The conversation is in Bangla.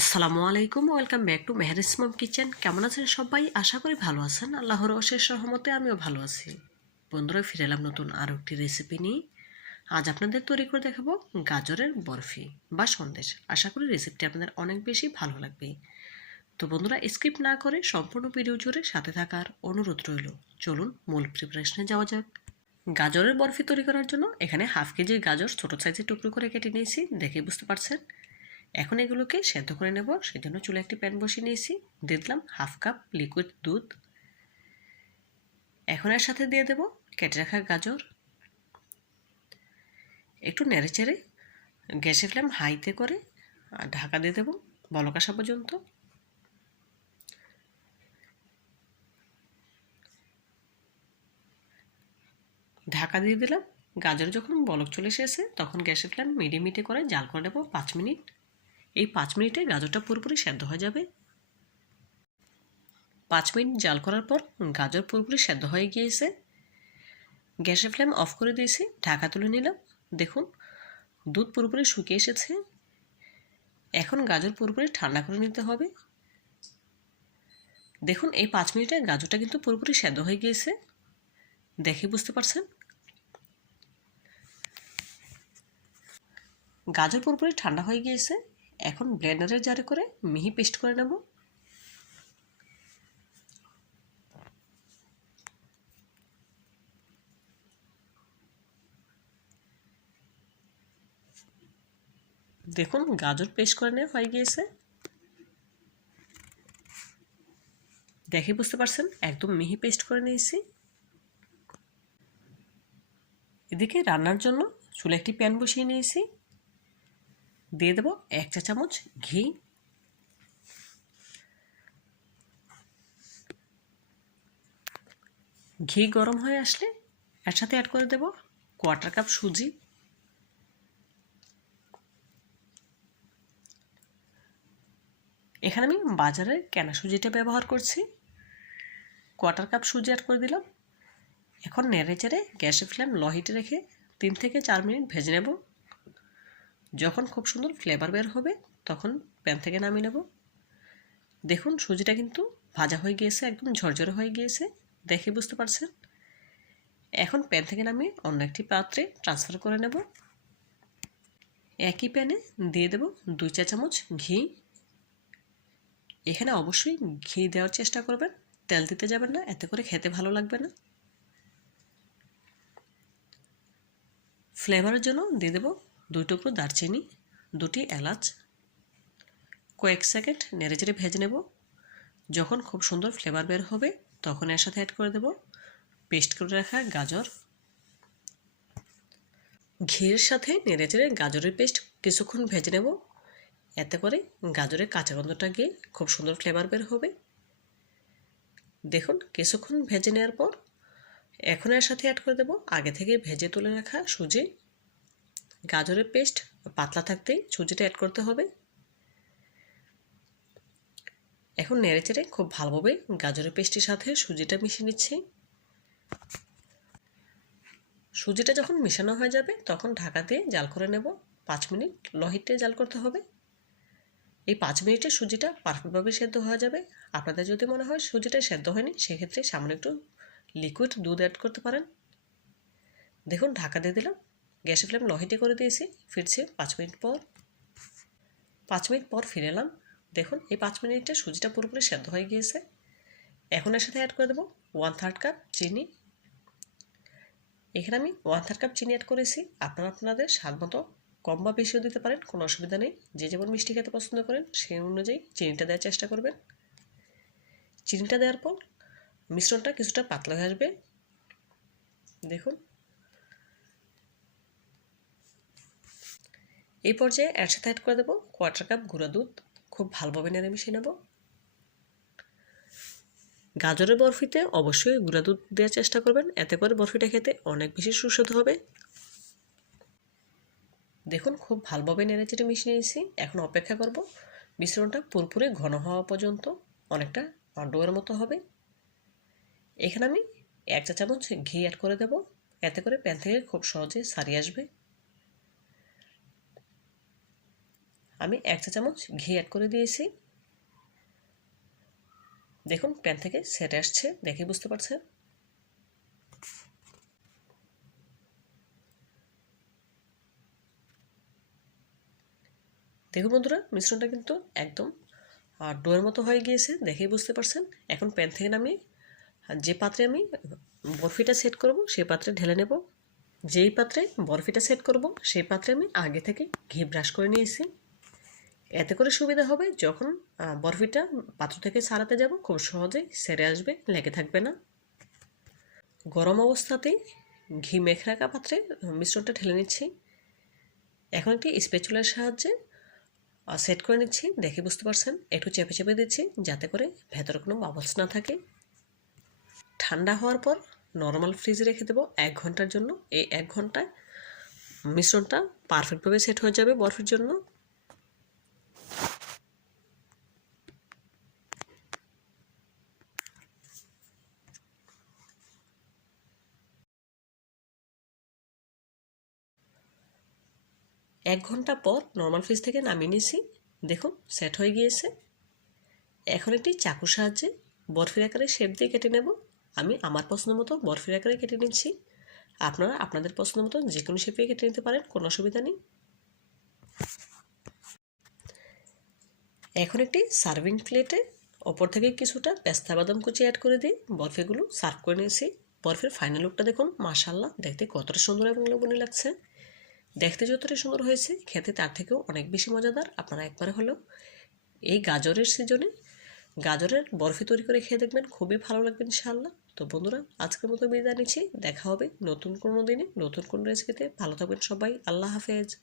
আসসালামু আলাইকুম, welcome back to Mehris mom kitchen. কেমন আছেন সবাই? আশা করি ভালো আছেন। আল্লাহর অশেষ সহমতে আমিও ভালো আছি। বন্ধুরা, ফিরে এলাম নতুন আরও একটি রেসিপি নিয়ে। আজ আপনাদের তৈরি করে দেখাবো গাজরের বরফি বা সন্দেশ। আশা করি রেসিপিটি আপনাদের অনেক বেশি ভালো লাগবে। তো বন্ধুরা স্কিপ না করে সম্পূর্ণ ভিডিও জুড়ে সাথে থাকার অনুরোধ রইল। চলুন মূল প্রিপারেশনে যাওয়া যাক। গাজরের বরফি তৈরি করার জন্য এখানে হাফ কেজি গাজর ছোটো সাইজের টুকরো করে কেটে নিয়েছি। দেখে বুঝতে পারছেন? এখন এগুলোকে সেদ্ধ করে নেব। সেজন্য চুলে একটি প্যান বসিয়ে নিয়েছি। দিয়ে দিলাম হাফ কাপ লিকুইড দুধ। এখন এর সাথে দিয়ে দেব কেটে রাখা গাজর। একটু নেড়ে চেড়ে গ্যাসের ফ্লেম হাইতে করে ঢাকা দিয়ে দেবো বলক আসা পর্যন্ত। ঢাকা দিয়ে দিলাম। গাজর যখন বলক চলে এসেছে, তখন গ্যাসের ফ্লেম মিডিয়ামিটে করে জাল করে নেব পাঁচ মিনিট। এই পাঁচ মিনিটে গাজরটা পুরোপুরি সেদ্ধ হয়ে যাবে। পাঁচ মিনিট জাল করার পর গাজর পুরোপুরি সেদ্ধ হয়ে গিয়েছে। গ্যাসের ফ্লেম অফ করে দিয়েছি, ঢাকা তুলে নিলাম। দেখুন, দুধ পুরোপুরি শুকিয়ে এসেছে। এখন গাজর পুরোপুরি ঠান্ডা করে নিতে হবে। দেখুন, এই পাঁচ মিনিটে গাজরটা কিন্তু পুরোপুরি সেদ্ধ হয়ে গিয়েছে। দেখে বুঝতে পারছেন? গাজর পুরোপুরি ঠান্ডা হয়ে গিয়েছে। এখন ব্লেন্ডারের জারে করে মিহি পেস্ট করে নেব। দেখুন, গাজর পেস্ট করে নেওয়া হয়ে গিয়েছে। দেখে বুঝতে পারছেন, একদম মিহি পেস্ট করে নিয়েছি। এদিকে রান্নার জন্য চুলে একটি প্যান বসিয়ে নিয়েছি। দিয়ে দেবো এক চা চামচ ঘি। ঘি গরম হয়ে আসলে একসাথে অ্যাড করে দেব কোয়ার্টার কাপ সুজি। এখানে আমি বাজারের কেনা সুজিটা ব্যবহার করছি। কোয়ার্টার কাপ সুজি অ্যাড করে দিলাম। এখন নেড়ে চেড়ে গ্যাসের ফ্লেম লো হিটে রেখে তিন থেকে চার মিনিট ভেজে নেব। যখন খুব সুন্দর ফ্লেভার বের হবে, তখন প্যান থেকে নামিয়ে নেব। দেখুন, সুজিটা কিন্তু ভাজা হয়ে গিয়েছে, একদম ঝরঝরে হয়ে গিয়েছে, দেখে বুঝতে পারছেন? এখন প্যান থেকে নামিয়ে অন্য একটি পাত্রে ট্রান্সফার করে নেব। একই প্যানে দিয়ে দেব দুই চা চামচ ঘি। এখানে অবশ্যই ঘি দেওয়ার চেষ্টা করবেন, তেল দিতে যাবেন না, এতে করে খেতে ভালো লাগবে না। ফ্লেভারের জন্য দিয়ে দেবো দুই টুকরো দারচিনি, দুটি এলাচ, কয়েক সেকেন্ড নেড়ে চেড়ে ভেজে নেব। যখন খুব সুন্দর ফ্লেভার বের হবে, তখন এর সাথে অ্যাড করে দেব পেস্ট করে রাখা গাজর। ঘির সাথে নেড়ে চেড়ে গাজরের পেস্ট কিছুক্ষণ ভেজে নেব। এতে করে গাজরের কাঁচা গন্ধটা গিয়ে খুব সুন্দর ফ্লেভার বের হবে। দেখুন, কিছুক্ষণ ভেজে নেওয়ার পর এখন এর সাথে অ্যাড করে দেব। আগে থেকে ভেজে তুলে রাখা সুজি। গাজরের পেস্ট, পাতলা থাকতেই সুজিটা অ্যাড করতে হবে। এখন নেড়ে চেড়ে খুব ভালোভাবে গাজরের পেস্টের সাথে সুজিটা মিশিয়ে নিচ্ছি। সুজিটা যখন মেশানো হয়ে যাবে, তখন ঢাকা দিয়ে জাল করে নেব। পাঁচ মিনিট লহিটে জাল করতে হবে। এই পাঁচ মিনিটে সুজিটা পারফেক্টভাবে সেদ্ধ হয়ে যাবে। আপনাদের যদি মনে হয় সুজিটা সেদ্ধ হয়নি, সেক্ষেত্রে সামনে একটু লিকুইড দুধ অ্যাড করতে পারেন। দেখুন, ঢাকা দিয়ে দিলাম। গ্যাসের ফ্লেম লহিটে করে দিয়েছি, ফিরছি পাঁচ মিনিট পর। পাঁচ মিনিট পর ফিরে এলাম। দেখুন, এই পাঁচ মিনিটে সুজিটা পুরোপুরি সেদ্ধ হয়ে গিয়েছে। এখন এর সাথে অ্যাড করে দেবো ওয়ান থার্ড কাপ চিনি। এখানে আমি ওয়ান থার্ড কাপ চিনি অ্যাড করেছি। আপনারা আপনাদের স্বাদ মতো কম বা বেশিও দিতে পারেন, কোনো অসুবিধা নেই। যে যেমন মিষ্টি খেতে পছন্দ করেন, সেই অনুযায়ী চিনিটা দেওয়ার চেষ্টা করবেন। চিনিটা দেওয়ার পর মিশ্রণটা কিছুটা পাতলা হয়ে আসবে। দেখুন এই পর্যায়ে একসাথে অ্যাড করে দেবো কোয়ার্টার কাপ গুঁড়া দুধ। খুব ভালোভাবে নেড়ে মিশিয়ে নেব। গাজরের বরফিতে অবশ্যই গুঁড়া দুধ দেওয়ার চেষ্টা করবেন। এতে করে বরফিটা খেতে অনেক বেশি সুস্বাদু হবে। দেখুন, খুব ভালোভাবে নেড়ে চেড়ে মিশিয়ে নিয়েছি। এখন অপেক্ষা করব মিশ্রণটা পুরোপুরি ঘন হওয়া পর্যন্ত, অনেকটা ডোয়ের মতো হবে। এখানে আমি এক চা চামচ ঘি অ্যাড করে দেব। এতে করে প্যান থেকে খুব সহজে সারিয়ে আসবে। আমি এক চা চামচ ঘি অ্যাড করে দিয়েছি। দেখুন প্যান থেকে সেটে আসছে, দেখে বুঝতে পারছেন? দেখুন বন্ধুরা, মিশ্রণটা কিন্তু একদম ডোয়ের মতো হয়ে গিয়েছে দেখেই বুঝতে পারছেন? এখন প্যান থেকে নামি যে পাত্রে আমি বরফিটা সেট করব সেই পাত্রে ঢেলে নেব। যেই পাত্রে বরফিটা সেট করব সেই পাত্রে আমি আগে থেকে ঘি ব্রাশ করে নিয়েছি। এতে করে সুবিধা হবে যখন বরফিটা পাত্র থেকে সারাতে যাব। খুব সহজেই সেরে আসবে, লেগে থাকবে না। গরম অবস্থাতেই ঘি মেখে রাখা পাত্রে মিশ্রণটা ঢেলে নিচ্ছি। এখন একটি স্পেচুলার সাহায্যে সেট করে নিচ্ছি। দেখে বুঝতে পারছেন, একটু চেপে চেপে দিচ্ছি, যাতে করে ভেতরে কোনো বাবলস না থাকে। ঠান্ডা হওয়ার পর নর্মাল ফ্রিজে রেখে দেবো এক ঘণ্টার জন্য। এই এক ঘন্টায় মিশ্রণটা পারফেক্টভাবে সেট হয়ে যাবে বরফের জন্য। এক ঘণ্টা পর নর্মাল ফ্রিজ থেকে নামিয়ে নিয়েছি। দেখুন সেট হয়ে গিয়েছে। এখন একটি চাকুর সাহায্যে বরফির আকারে শেপ দিয়ে কেটে নেব। আমি আমার পছন্দ মতো বরফির আকারে কেটে নিচ্ছি। আপনারা আপনাদের পছন্দ মতো যে কোনো শেপে কেটে নিতে পারেন, কোনো অসুবিধা নেই। এখন একটি সার্ভিং প্লেটে ওপর থেকে কিছুটা পেস্তা বাদাম কুচি অ্যাড করে দিই বরফিগুলো সার্ভ করে নিয়েছি। বরফের ফাইনাল লুকটা দেখুন মাশাল্লাহ দেখতে কতটা সুন্দর এবং লবণী লাগছে। দেখতে যতটা সুন্দর হয়েছে, খেতে তার থেকেও অনেক বেশি মজাদার। আপনারা একবার হলেও এই গাজরের সিজনে গাজরের বরফি তৈরি করে খেয়ে দেখবেন, খুবই ভালো লাগবে ইনশাআল্লাহ। তো বন্ধুরা, আজকের মতো বিদায় নিচ্ছি। দেখা হবে নতুন কোনো দিনে, নতুন কোনো রেসিপিতে ভালো থাকবেন সবাই। আল্লাহ হাফেজ।